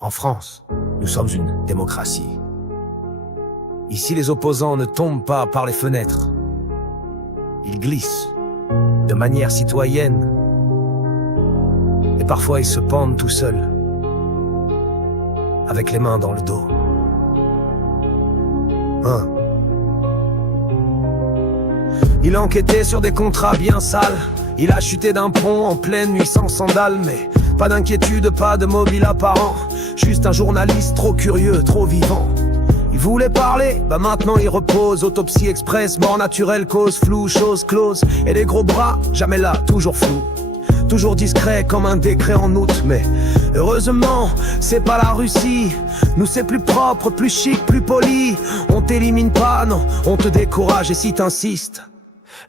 En France, nous sommes une démocratie. Ici, les opposants ne tombent pas par les fenêtres. Ils glissent, de manière citoyenne. Et parfois, ils se pendent tout seuls, avec les mains dans le dos. Il enquêtait sur des contrats bien sales. Il a chuté d'un pont en pleine nuit sans sandales. Mais pas d'inquiétude, pas de mobile apparent. Juste un journaliste trop curieux, trop vivant. Il voulait parler, bah maintenant il repose. Autopsie express, mort naturelle, cause floue, chose close. Et les gros bras, jamais là, toujours flou. Toujours discret comme un décret en août. Mais heureusement, c'est pas la Russie. Nous c'est plus propre, plus chic, plus poli. On t'élimine pas, non, on te décourage. Et si t'insistes,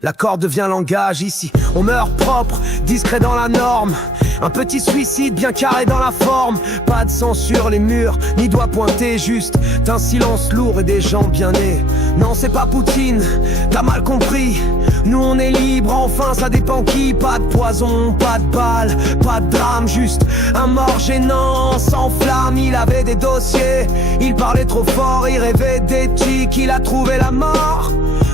l'accord devient langage ici. On meurt propre, discret dans la norme. Un petit suicide bien carré dans la forme. Pas de sang sur les murs, ni doigt pointé, juste d'un silence lourd et des gens bien nés. Non, c'est pas Poutine, t'as mal compris. Nous on est libre, enfin ça dépend qui. Pas de poison, pas de balles, pas de drame. Juste un mort gênant, sans flamme. Il avait des dossiers, il parlait trop fort. Il rêvait d'éthique, il a trouvé la mort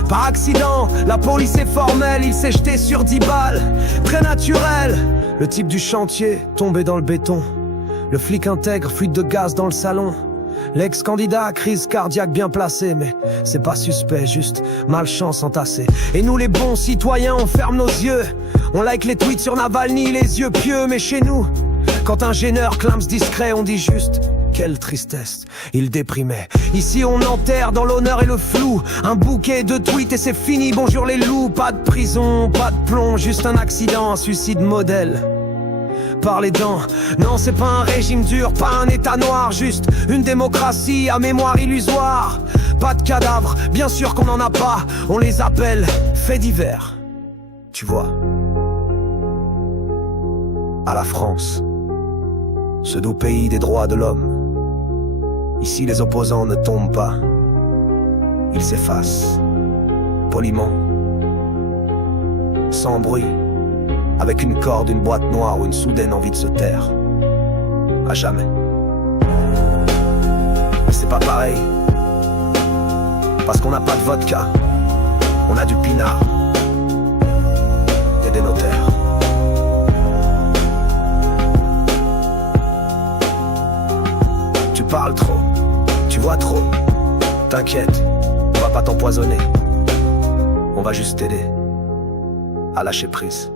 par accident. La police est formelle, il s'est jeté sur 10 balles. Très naturel, le type du chantier tombé dans le béton. Le flic intègre, fuite de gaz dans le salon. L'ex-candidat, crise cardiaque bien placée. Mais c'est pas suspect, juste malchance entassée. Et nous les bons citoyens, on ferme nos yeux. On like les tweets sur Navalny, les yeux pieux. Mais chez nous, quand un gêneur clame discret, on dit juste: quelle tristesse, il déprimait. Ici on enterre dans l'honneur et le flou. Un bouquet de tweets et c'est fini, bonjour les loups. Pas de prison, pas de plomb, juste un accident, un suicide modèle par les dents. Non, c'est pas un régime dur, pas un état noir. Juste une démocratie à mémoire illusoire. Pas de cadavres, bien sûr qu'on en a pas. On les appelle faits divers. Tu vois, à la France, ce doux pays des droits de l'homme. Ici les opposants ne tombent pas, ils s'effacent, poliment, sans bruit, avec une corde, une boîte noire ou une soudaine envie de se taire, à jamais. Mais c'est pas pareil, parce qu'on n'a pas de vodka, on a du pinard et des notaires. Tu parles trop, tu vois trop. T'inquiète, on va pas t'empoisonner. On va juste t'aider à lâcher prise.